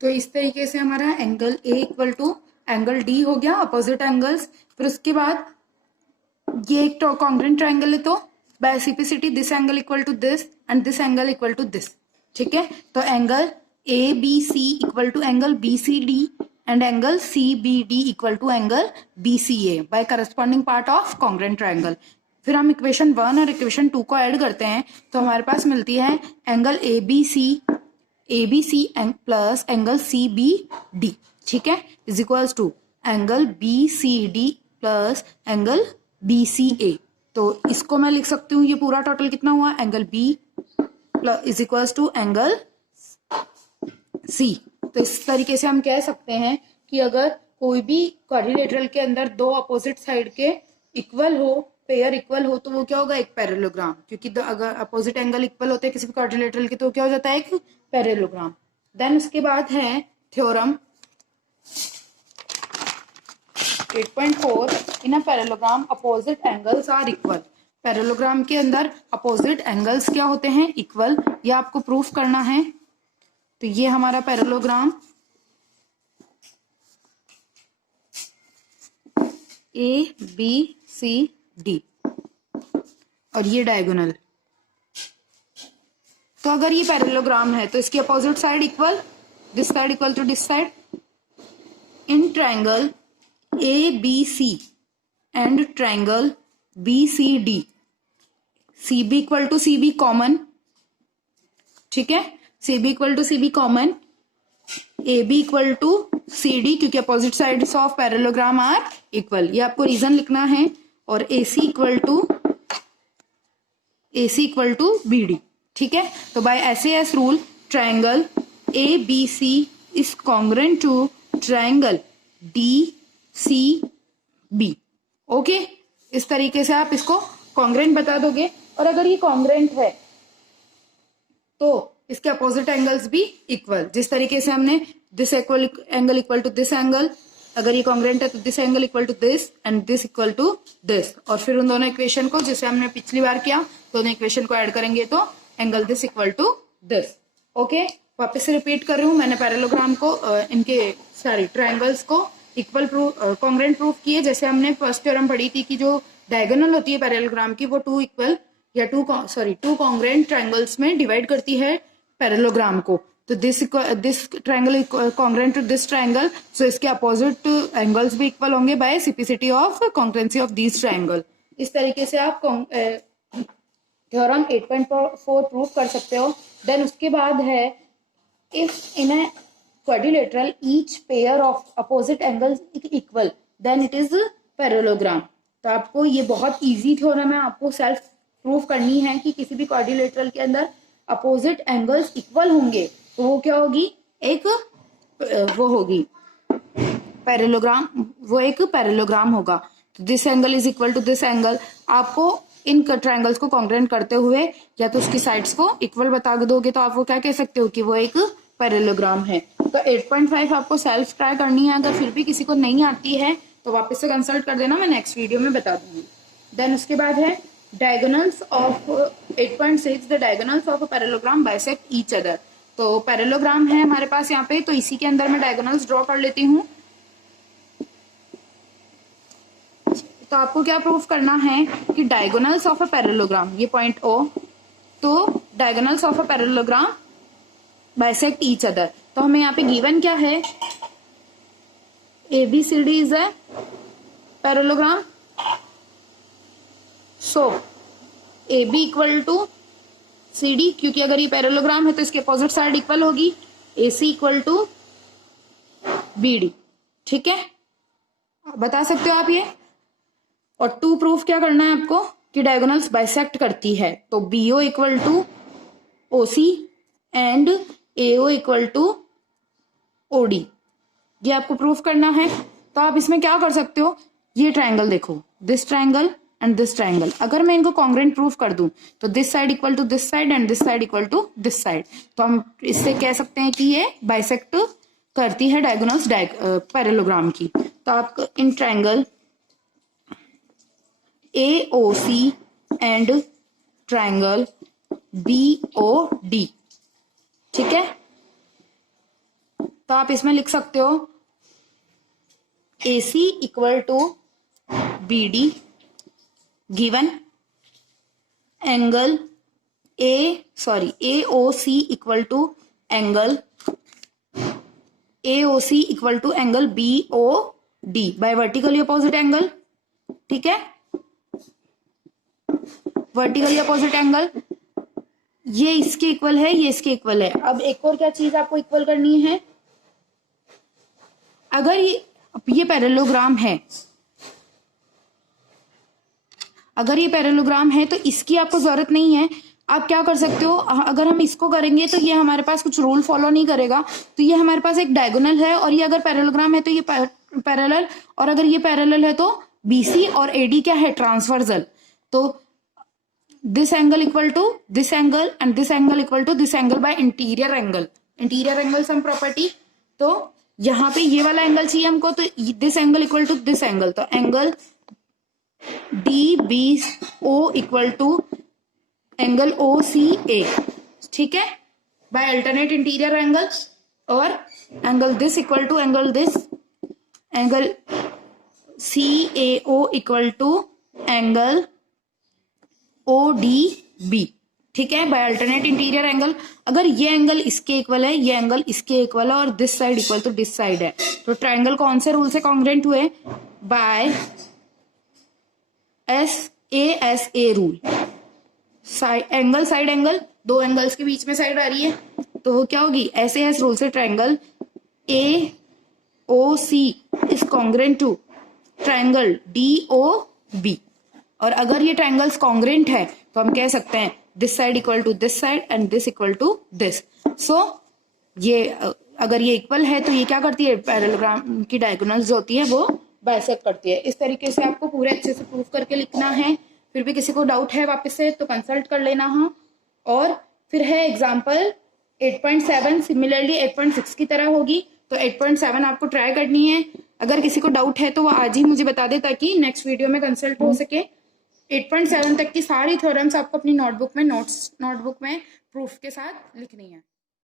तो इस तरीके से हमारा angle A equal to angle D हो गया, अपोजिट एंगल्स। फिर उसके बाद ये एक कॉन्ग्रुएंट ट्राइंगल है, तो by reciprocity this angle equal to this and this angle equal to this. ठीक है, तो angle A B C equal to angle B C D and angle C B D equal to angle B C A by corresponding part of congruent triangle. फिर हम equation 1 और equation 2 को add करते हैं, तो हमारे पास मिलती है angle A B C plus angle C B D, ठीक है, is equals to angle B C D plus angle B C A. तो इसको मैं लिख सकती हूँ, ये पूरा टोटल कितना हुआ, angle B is equals to angle C. तो इस तरीके से हम कह सकते हैं कि अगर कोई भी क्वाड्रिलेटरल के अंदर दो अपोजिट साइड के इक्वल हो, पेयर इक्वल हो, तो वो क्या होगा, एक पैरेललोग्राम। क्योंकि अगर अपोजिट एंगल इक्वल होते हैं किसी भी क्वाड्रिलेटरल के, तो क्या हो जाता है, एक पैरेललोग्राम। देन उसके बाद है theorem 8.4, in a parallelogram opposite angles are equal. Parallelogram के अंदर अपोजिट एंगल्स क्या होते हैं, इक्वल। ये आपको प्रूफ करना है। तो ये हमारा parallelogram A B C D और ये डायगोनल। तो अगर ये पैरेललोग्राम है तो इसकी opposite side equal, this side equal to this side. In triangle A B C and triangle B C D, C B equal to C B common, ठीक है, C B equal to C B common, A B equal to C D, क्योंकि opposite sides of parallelogram are equal, ये आपको reason लिखना है। और A C equal to B D, ठीक है। तो by SAS rule triangle A B C is congruent to triangle D C B. Okay, इस तरीके से आप इसको कॉन्ग्रुएंट बता दोगे। और अगर ये कॉन्ग्रुएंट है तो इसके अपोजिट एंगल्स भी इक्वल, जिस तरीके से हमने this angle equal to this angle, अगर ये कॉन्ग्रुएंट है तो this angle equal to this and this equal to this. और फिर उन दोनों इक्वेशन को, जैसे हमने पिछली बार किया, दोनों इक्वेशन को ऐड करेंगे तो angle this equal to this. Okay, वापस से रिपीट कर रही हूँ, मैंने पैरेललोग्राम को ट्राइंगल्स को इक्वल कॉन्ग्रुएंट प्रूफ किए। जैसे हमने फर्स्ट थ्योरम पढ़ी थी कि जो डायगोनल होती है पैरेललोग्राम की, वो टू कॉन्ग्रुएंट ट्राइंगल्स में डिवाइड करती है पैरेललोग्राम को। तो this triangle congruent to this triangle, so इसके अपोजिट एंगल्स भी इक्वल होंगे by reciprocity of congruency of this triangle. इस तरीके से आप थ्योरम 8.4 प्रूफ कर सकते हो। देन उसके बाद है if in a quadrilateral each pair of opposite angles equal then it is parallelogram. तो आपको ये बहुत इजी थ्योरम है, आपको सेल्फ प्रूफ करनी है कि किसी भी क्वाड्रिलेटरल के अंदर अपोजिट एंगल्स इक्वल होंगे तो वो क्या होगी, एक वो होगी पैरेललोग्राम, वो एक पैरेललोग्राम होगा। तो this angle is equal to this angle. आपको इन ट्रायंगल्स को कॉन्ग्रुएंट करते हुए या तो उसकी साइड्स को इक्वल बता दोगे तो आप वो क्या कह सकते हो कि वो एक पैरेललोग्राम है। तो 8.5 आपको सेल्फ ट्राई करनी है, अगर फिर भी किसी को नहीं आती है तो वापस से कंसल्ट कर देना, मैं नेक्स्ट वीडियो में बता दूंगी। देन उसके बाद है diagonals of 8.6, the diagonals of a parallelogram bisect each other. तो पैरेललोग्राम है हमारे पास यहाँ पे, तो इसी के अंदर मैं डायगोनल्स ड्रॉ कर लेती हूँ। तो आपको क्या प्रूफ करना है कि डायगोनल्स ऑफ अ पैरेललोग्राम, ये पॉइंट O, तो diagonals of a parallelogram bisect each other. तो हमें यहाँ पे गिवन क्या है, ABCD is a parallelogram, so AB equal to CD, क्योंकि अगर ये पैरेललोग्राम है तो इसके अपोजिट साइड इक्वल होगी, AC इक्वल टू BD। ठीक है, बता सकते हो आप ये। और 2 प्रूफ क्या करना है आपको कि डायगोनल्स बाइसेक्ट करती है, तो BO equal to OC and AO equal to OD, ये आपको प्रूफ करना है। तो आप इसमें क्या कर सकते हो, ये ट्रायंगल देखो, this triangle and this triangle, अगर मैं इनको कॉन्ग्रुएंट प्रूफ कर दूं तो this side equal to this side and this side equal to this side, तो हम इससे कह सकते हैं कि ये बाइसेक्ट करती है डायगोनल्स पैरेललोग्राम की। तो आप in triangle AOC and triangle BOD, ठीक है, तो आप इसमें लिख सकते हो AC equal to BD given angle AOC equal to angle BOD by vertically opposite angle. ठीक है, वर्टिकली अपोजिट एंगल, ये इसके इक्वल है, ये इसके इक्वल है। अब एक और क्या चीज आपको इक्वल करनी है, अगर ये पैरेललोग्राम है, अगर ये पैरेललोग्राम है तो इसकी आपको जरूरत नहीं है। आप क्या कर सकते हो, अगर हम इसको करेंगे तो ये हमारे पास कुछ रूल फॉलो नहीं करेगा, तो ये हमारे पास एक डायगोनल है, और ये अगर पैरेललोग्राम है तो ये पैरेलल, और अगर ये पैरेलल है तो BC और AD क्या है, ट्रांसवर्सल। तो this angle equal to this angle and this angle equal to this angle by interior angle. Interior angle sum property, तो यहाँ पे ये वाला एंगल चाहिए हमको, तो this angle equal to this angle, तो angle DBO equal to angle OCA। ठीक है, बाय अल्टरनेट इंटीरियर एंगल, और angle this equal to angle this, angle CAO equal to angle ODB। ठीक है, बाय अल्टरनेट इंटीरियर एंगल। अगर ये angle इसके equal है, ये एंगल इसके इक्वल है, और this side equal to this side है, तो ट्रायंगल कौन से रूल से कॉन्ग्रुएंट हुए, by ASA rule. Angle side angle, दो एंगल्स के बीच में साइड आ रही है, तो वो क्या होगी, SAS रूल से triangle AOC is congruent to triangle DOB। और अगर ये ट्रायंगल्स कॉन्ग्रुएंट है तो हम कह सकते हैं this side equal to this side and this equal to this. So ये अगर ये इक्वल है तो ये क्या करती है, पैरेललोग्राम की डायगोनल्स जो होती है वो बाइसेक्ट करती है। इस तरीके से आपको पूरे अच्छे से प्रूफ करके लिखना है। फिर भी किसी को डाउट है वापस से तो कंसल्ट कर लेना। हाँ, और फिर है एग्जाम्पल 8.7, सिमिलरली 8.6 की तरह होगी, तो 8.7 आपको ट्राई करनी है। अगर किसी को डाउट है तो वो आज ही मुझे बता दे, ताकि नेक्स्ट वीडियो में कंसल्ट हो सके। 8.7 तक की सारी थ्योरम्स आपको अपनी नोटबुक में प्रूफ के साथ लिखनी है।